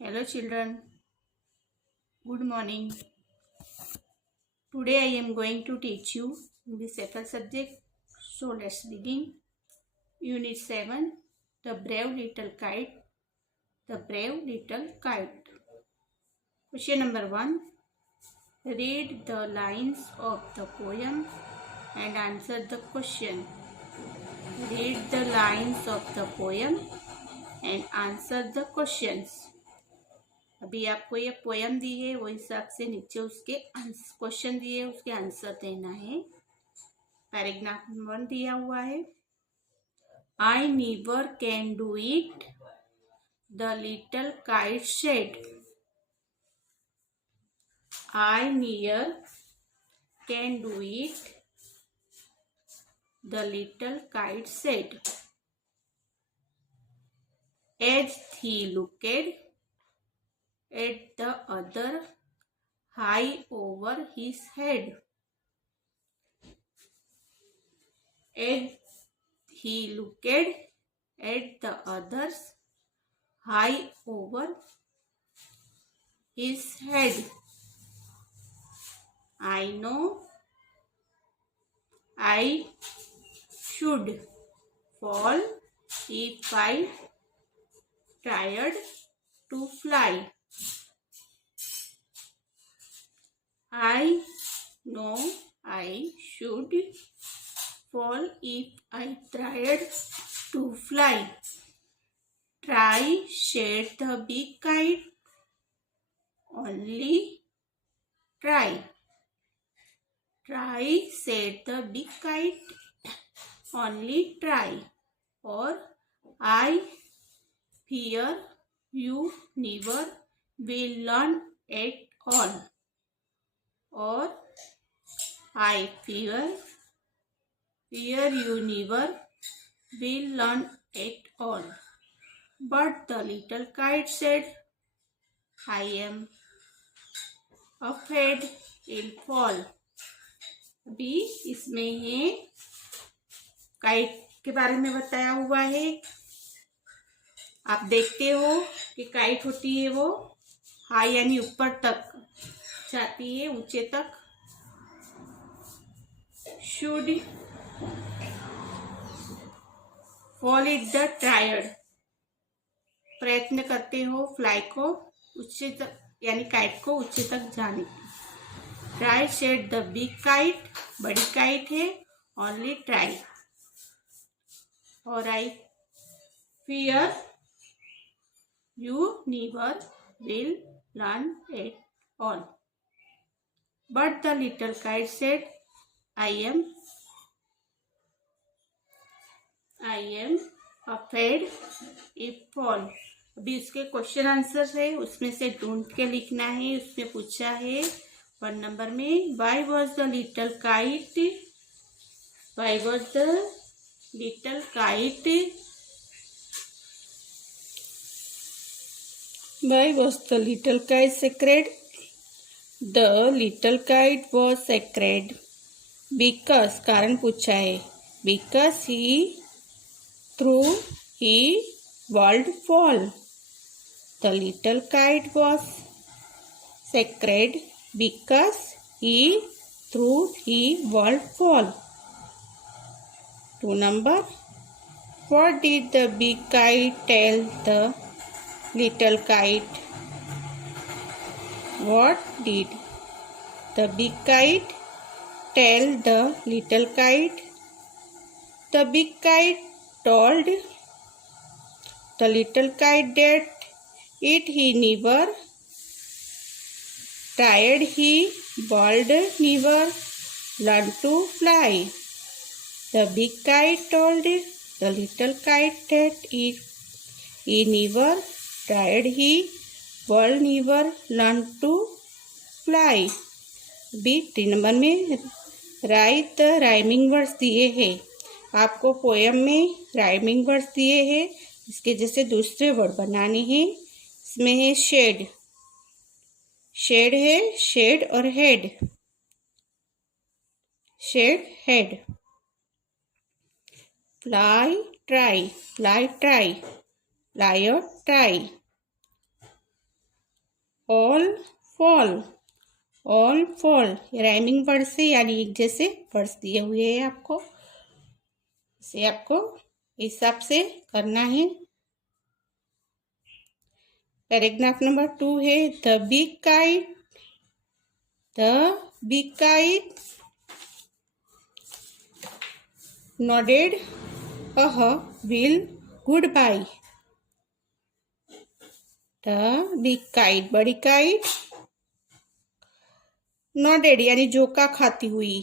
Hello children, good morning. Today I am going to teach you English FL subject. So let's begin. Unit 7, The Brave Little Kite. The Brave Little Kite. Question number 1. Read the lines of the poem and answer the question. Read the lines of the poem and answer the questions. अभी आपको ये poem दी है, वो हिसाब से नीचे उसके question दिए, उसके आंसर देना है। पैराग्राफ 1 दिया हुआ है, I never can do it, the little kite said. I near can do it, the little kite said. As he looked at the other high over his head. As he looked at the others high over his head. I know I should fall if I tried to fly. I know I should fall if I tried to fly. Try, said the big kite. Only try. Try, said the big kite. Only try. Or I fear you never will learn at all. Or I fear you never will learn at all. But the little kite said, I am afraid it'll fall. अभी इसमें है kite के बारे में बताया हुआ है। आप देखते हो कि काइट होती है वो हाई यानी ऊपर तक जाती है, ऊंचे तक। Should fall it the triad, प्रयत्न करते हो फ्लाई को ऊंचे तक यानी काइट को ऊंचे तक जाने की। Try said the big kite, बड़ी काइट है। Only try. और I fear you never will learn at all. But the little kite said, I am afraid if fall. अभी उसके क्वेश्चन आंसर है, उसमें से ढूंढ के लिखना है। उसमें पूछा है 1 नंबर में, Why was the little kite? Why was the little kite? Why was the little kite sacred? The little kite was sacred because, कारण पूछा है, because he threw he would fall. The little kite was sacred because he threw he would fall. 2 number, what did the big kite tell the little kite? What did the big kite tell the little kite? The big kite told the little kite that it he never tried he would never learn to fly. The big kite told the little kite that it he never tried he would never learn to fly. B 3 number में write the rhyming words दिए हैं। आपको poem में rhyming words दिए हैं, इसके जैसे दूसरे वर्ड बनाने हैं। इसमें है शेड, शेड है, शेड और head, shade head. Fly try, fly try, fly और try. All fall, all fall rhyming word से यानी एक जैसे वर्ड्स दिए हुए हैं आपको, इसे आपको हिसाब से करना है। पैराग्राफ नंबर 2 है the big kite, the big kite nodded a will goodbye. The big kite बड़ी काइट nodded यानी जोका खाती हुई,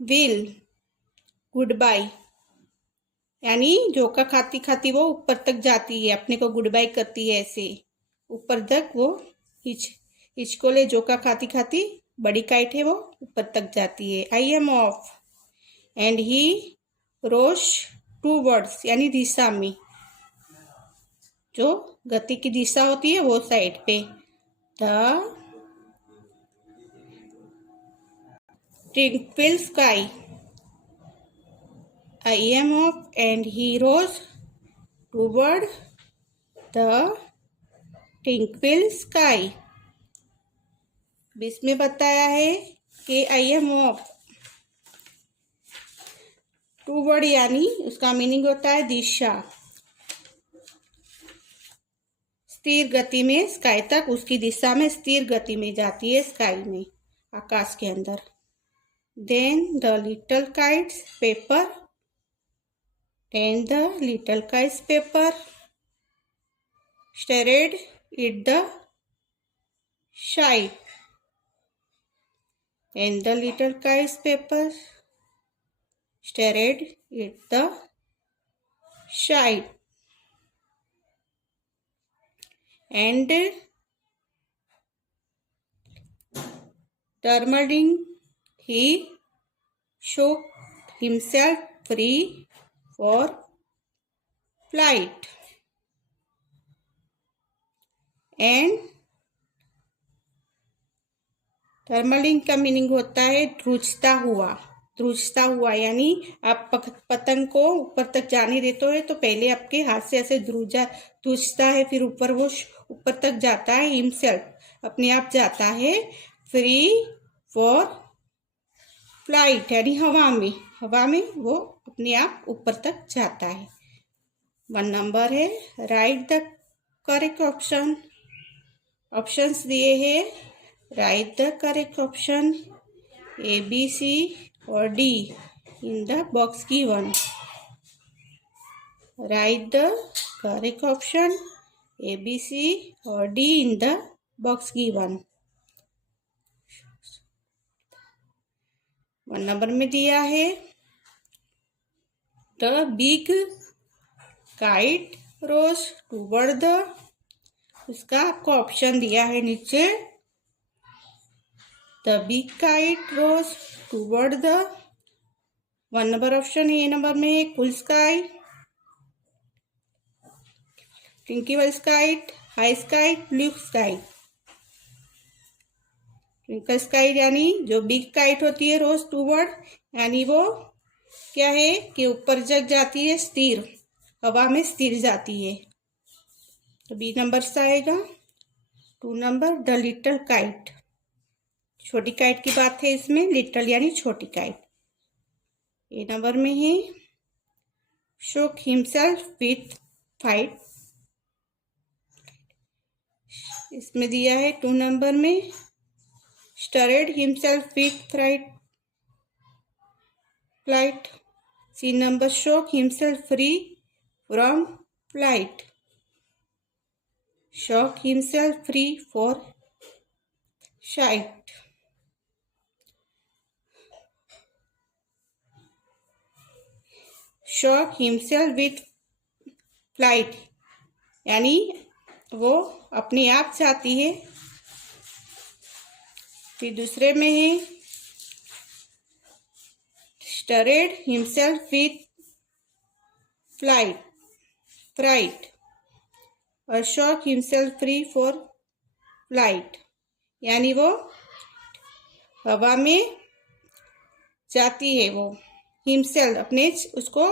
will गुड बाय यानी जोका खाती खाती वो ऊपर तक जाती है, अपने को गुड बाय करती है, ऐसे ऊपर तक वो हिचकोले जोका खाती खाती बड़ी काइट है वो ऊपर तक जाती है। I am off and he rose towards यानी दिशा में, जो गति की दिशा होती है वो साइड पे। The twinkle sky, I am off and he rose toward the tranquil sky. इसमें बताया है कि I am off toward यानी उसका मीनिंग होता है दिशा, स्थिर गति में स्काई तक, उसकी दिशा में स्थिर गति में जाती है स्काई में, आकाश के अंदर। Then the little kite's paper, then the little kite's paper stared at the sky, and the little kite's paper stared at the sky, and turning he shook himself free for flight, and टर्मलिंग का meaning होता है ध्रुजता हुआ, ध्रुजता हुआ यानी आप पतंग को ऊपर तक जाने देते हो तो पहले आपके हाथ से ऐसे ध्रुजता है, फिर ऊपर वो ऊपर तक जाता है, हिमसेल्फ अपने आप जाता है, फ्री फॉर फ्लाइट यानी हवा में वो अपने आप ऊपर तक जाता है। 1 नंबर है right the correct option, options दिए हैं, right the correct option A, B, C और D in the box given. Write the correct option A, B, C और D in the box given. 1 number में दिया है the big kite rose toward the, उसका आपको option दिया है नीचे, the big kite rose toward the 1 number option A number में full sky, twinkle sky, high sky, blue sky. Twinkle sky यानी जो बिग काइट होती है रोज टूवर्ड यानी वो क्या है कि ऊपर जग जाती है, स्थिर हवा में स्थिर जाती है, तो बी नंबर से आएगा। 2 नंबर द लिटिल काइट, छोटी काइट की बात है इसमें, लिटिल यानी छोटी काइट। ए नंबर में है शोक हिमसेल्फ विथ फाइट, इसमें दिया है 2 नंबर में stirred himself with flight. C number shook himself free from flight, shook himself free for shite. Shook himself with flight यानी वो अपने आप जाती है। फिर दूसरे में है स्टरेड हिमसेल्फ विथ फ्राइट और shock himself free for flight यानी वो हवा में जाती है, वो हिमसेल्फ अपने उसको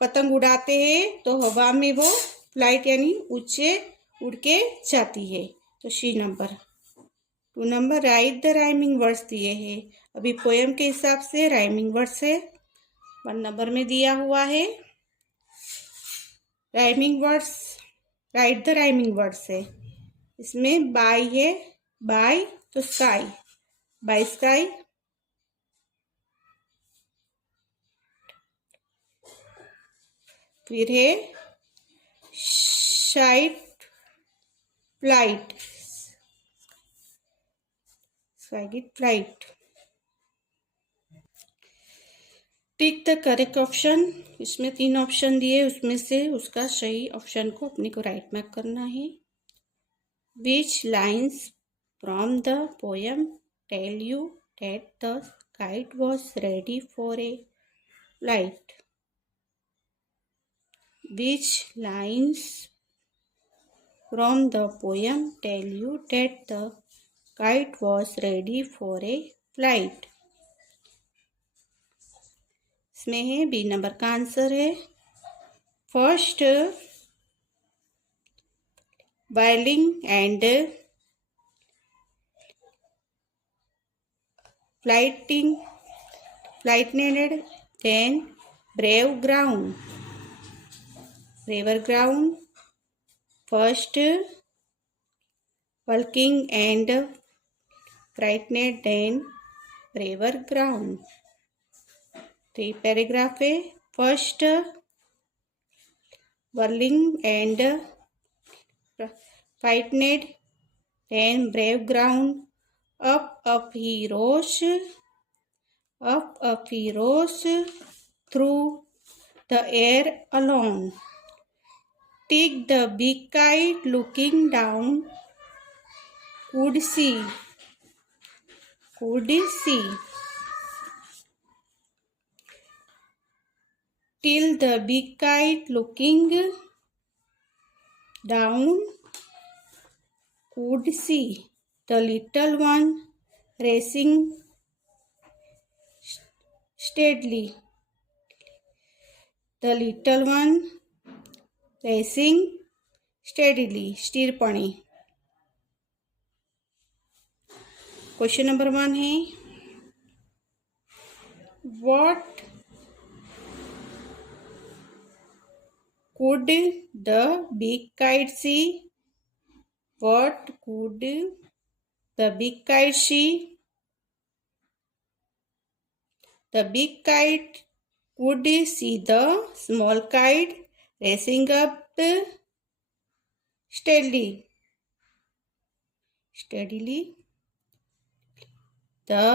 पतंग उड़ाते हैं तो हवा में वो फ्लाइट यानी ऊंचे उड़ के जाती है। तो C number. 2 number write the rhyming words दिए हैं। अभी पोएम के हिसाब से राइमिंग वर्ड्स है। 1 नंबर में दिया हुआ है rhyming words, right the rhyming words है। इसमें बाय है, बाय तो स्काई, बाय स्काई। फिर है shite flight, sky flight. Tick the correct option. इसमें 3 ऑप्शन दिए, उसमें से उसका सही ऑप्शन को अपने को राइट मार्क करना है। Which lines from the poem tell you that the kite was ready for a flight? Which lines from the poem tell you that the kite was ready for a flight? इसमें है B number का answer है first, wailing and frightened then brave ground, braver ground. First, walking and frightened, then braver ground. 3 paragraph है। First, whirling and frightened, then brave ground. Up he rose, up he rose through the air alone. Take the big kite looking down, could see. Till the big kite looking down, could see. The little one racing steadily. The little one racing steadily, स्थिरपणे। Question number 1 है what could the big kite see? What could the big kite see? The big kite could see the small kite racing up steadily. The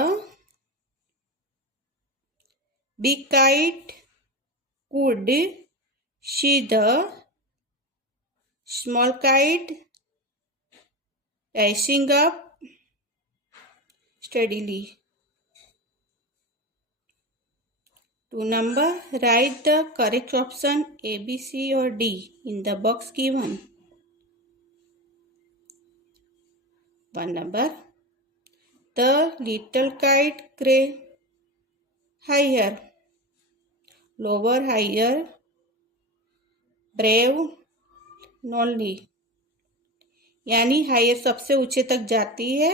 big kite could see the small kite racing up steadily. 2 number, write the correct option A, B, C or D in the box given. 1 number, the little kite cray higher, lower, higher, brave, lonely. यानी higher सबसे ऊंचे तक जाती है,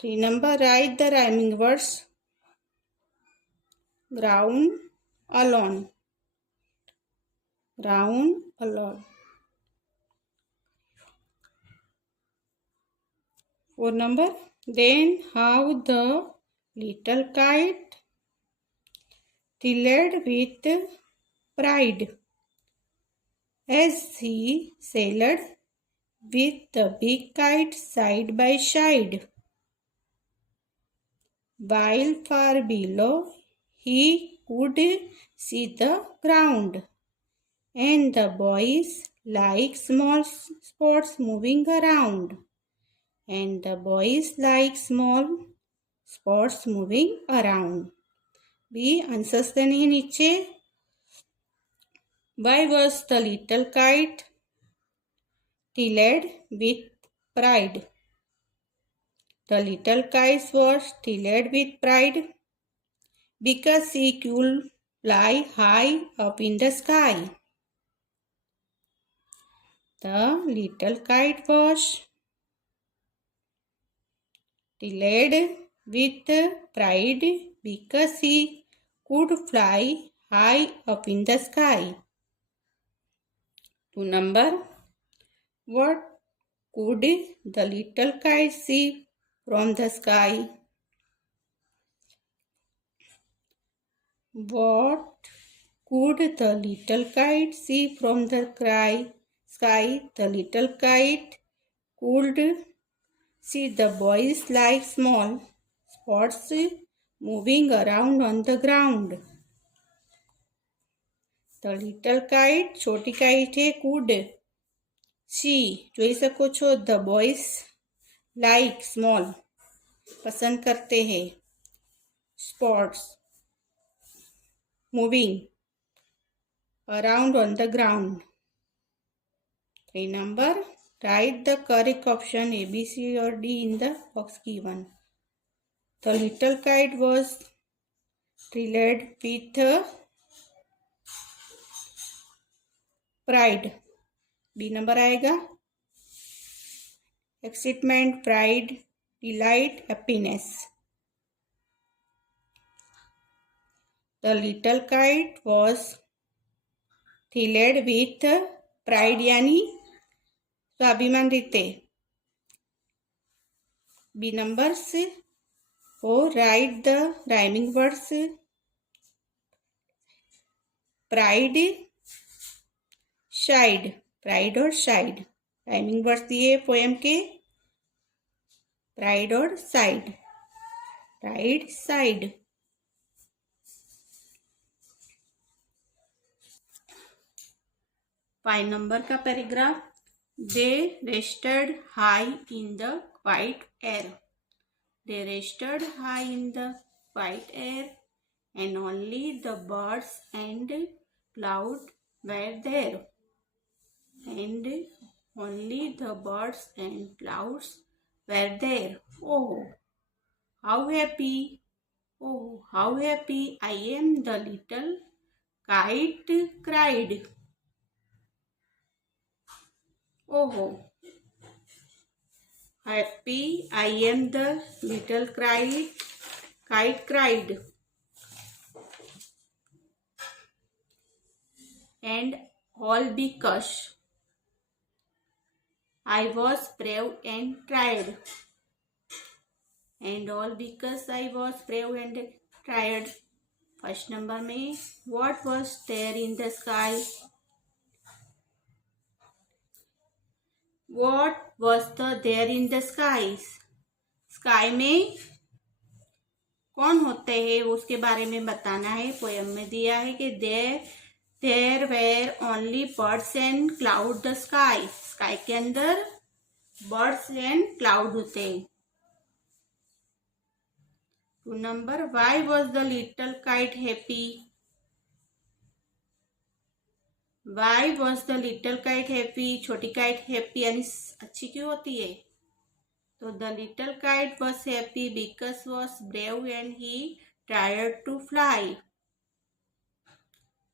three number, write the rhyming words ground alone, ground alone. 4 number, then how the little kite thrilled with pride as he sailed with the big kite side by side, while far below he could see the ground and the boys like small spots moving around. And the boys like small spots moving around. B, answers देने हैं नीचे। Why was the little kite thrilled with pride? The little kite was thrilled with pride because she could fly high up in the sky. The little kite was filled with pride because he could fly high up in the sky. 2 number. What could the little kite see from the sky? What could the little kite see from the sky? The little kite could see the boys like small spots moving around on the ground. The little kite, छोटी kite है, could see, જોઈ શકો છો, the boys like small, पसंद करते हैं, spots moving around on the ground. 3 number. Write the correct option A, B, C or D in the box given. The little kite was thrilled with pride. B number आएगा. Excitement, pride, delight, happiness. The little kite was thrilled with pride यानी स्वाभिमान रीते. B numbers. Write the rhyming words. Pride, shied. Pride और shied rhyming words दिए poem के. Pride और side. Pride, side. 5 number का paragraph. They rested high in the quiet air. They rested high in the quiet air, and only the birds and cloud were there. And only the birds and clouds were there. Oh, how happy! Oh, how happy I am! The little kite cried. Oh, happy I am! The little kite cried. And all because I was brave and tried. And all because I was brave and tried. First number में what was there in the sky? What was there in the skies? Sky में कौन होते हैं उसके बारे में बताना है. पोएम में दिया है कि there were only birds and cloud the sky. Sky के अंदर birds and cloud होते हैं. 2 number. Why was the little kite happy? Why was the little kite happy? छोटी kite happy यानी अच्छी क्यों होती है? तो the little kite was happy because was brave and he tried to fly.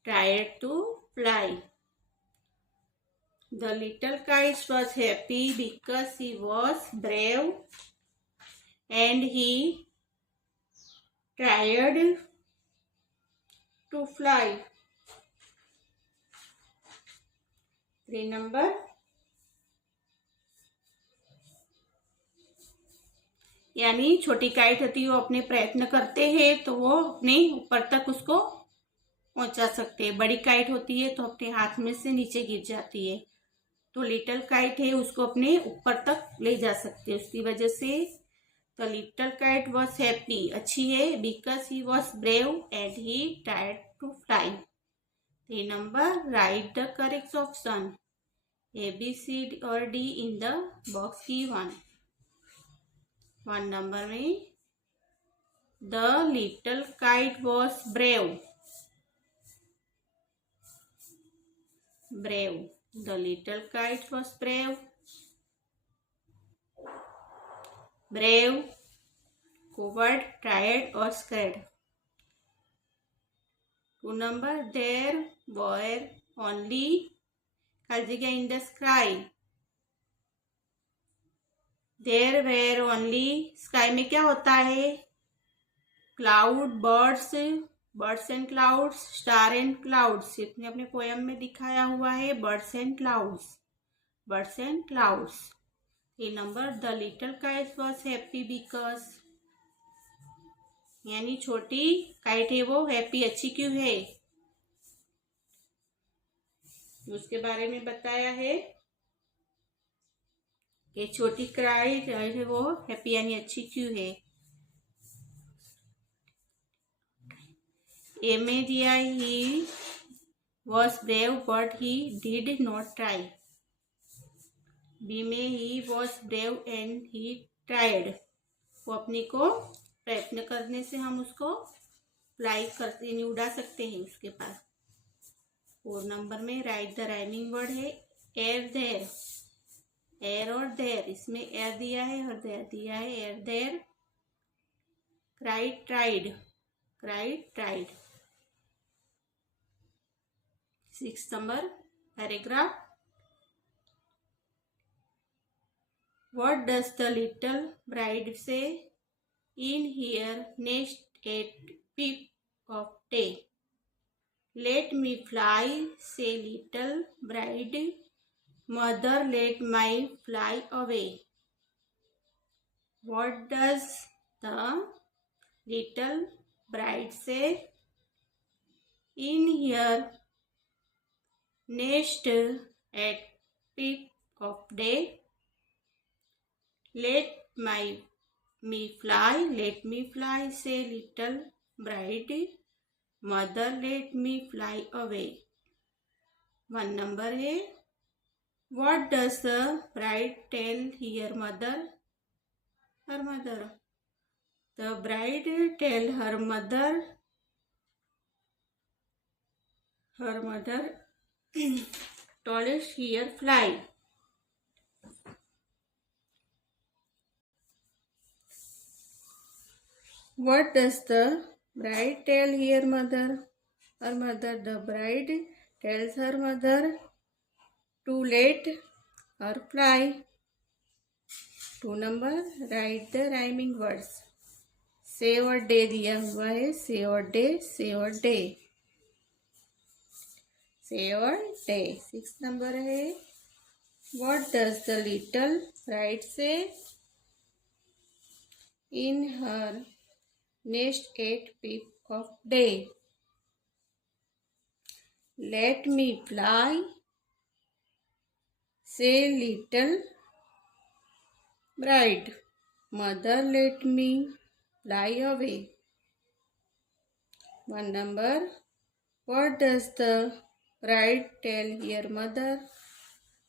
Tried to fly. The little kite was happy because he was brave and he tried to fly. 3 number. यानी छोटी kite होती है वो अपने प्रयत्न करते हैं तो वो अपने ऊपर तक उसको पहुंचा सकते हैं. बड़ी काइट होती है तो अपने हाथ में से नीचे गिर जाती है. तो लिटिल काइट है उसको अपने ऊपर तक ले जा सकते हैं. उसकी वजह से the little kite was happy अच्छी है because he was brave and he tried to fly. 3 number. Write the correct option A, B, C or D in the box given. 1 number में the little kite was brave. Brave. The little kite was brave. Brave, coward, tired or scared. 2 number, there were only खाली जगह in the sky. There were only sky में क्या होता है? Cloud, birds and clouds, star and clouds. इसने अपने poem में दिखाया हुआ है birds and clouds. 3 number, the little kite was happy because, यानी छोटी काइट है वो हैप्पी अच्छी क्यों है? उसके बारे में बताया है कि छोटी काइट है वो हैप्पी यानी अच्छी क्यों है. ए में दिया he was brave but he did not try. B में he was brave and he tried. वो अपने को प्रयत्न करने से हम उसको फ्लाई करते यानी उड़ा सकते हैं उसके पास. 4 नंबर में राइट द राइमिंग वर्ड है एयर देयर. एयर और देयर, इसमें एयर दिया है और देयर दिया है. Air there, cried tried, cried tried. 6 number paragraph. What does the little bride say? In here nest at peep of day. Let me fly, say little bride. Mother, let my fly away. What does the little bride say? In here nest at peep of day. Let me fly, say little bride. Mother, let me fly away. 1 number है. What does the bride tell her mother? Her mother. The bride tell her mother. Her mother told her fly. What does the bride tell her mother? Her mother. The bride tells her mother to let her fly. 2 number, write the rhyming words. Say or day दिया हुआ है. Say or day, say or day. Say or day. 6 number है. What does the little bride say? In her nest at peep of day. Let me fly, say little bride. Mother, let me fly away. 1 number. What does the bride tell her mother?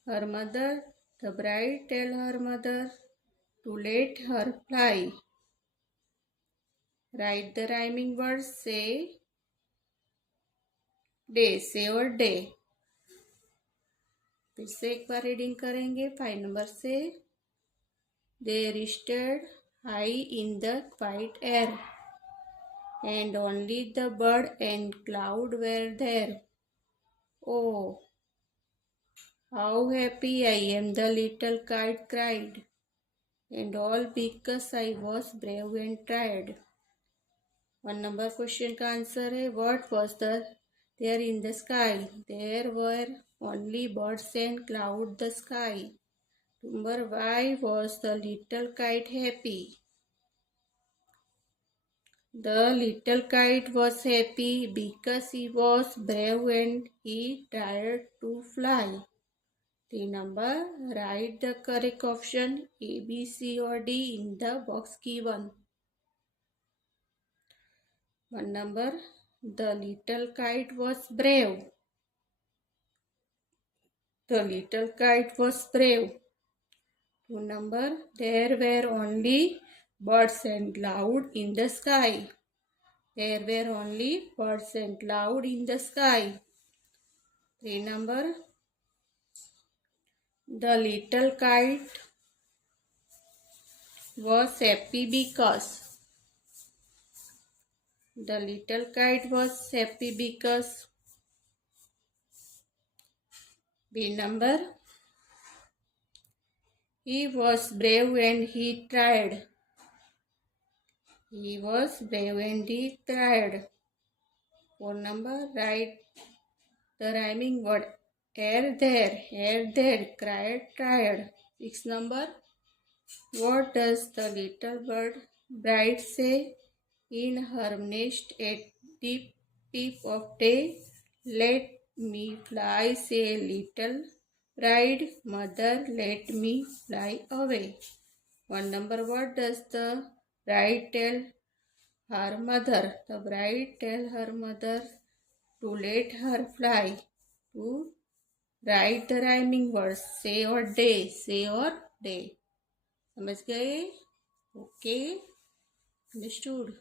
Her mother. The bride tell her mother to let her fly. Write the rhyming words. Say day. Say or day. फिर से एक बार reading करेंगे 5 number से. They rested high in the quiet air, and only the bird and cloud were there. Oh, how happy I am, the little kite cried, and all because I was brave and tried. 1 number question का answer है what was there in the sky? There were only birds and cloud the sky. Number, why was the little kite happy? The little kite was happy because he was brave and he tried to fly. 3 number, write the correct option A, B, C or D in the box given. 1 number, the little kite was brave. The little kite was brave. 2 number, there were only birds and cloud in the sky. There were only birds and cloud in the sky. 3 number, the little kite was happy because. The little kite was happy because B number. He was brave and he tried. He was brave and he tried. 4 number. Write the rhyming word air there, cried, tried. 6 number. What does the little bird bride say in her nest at the peep of day? Let me fly, say little bride, mother, let me fly away. 1 number. What does the bride tell her mother? The bride tell her mother to let her fly. To write the rhyming words say or day, say or day. समझ गए? Okay, understood.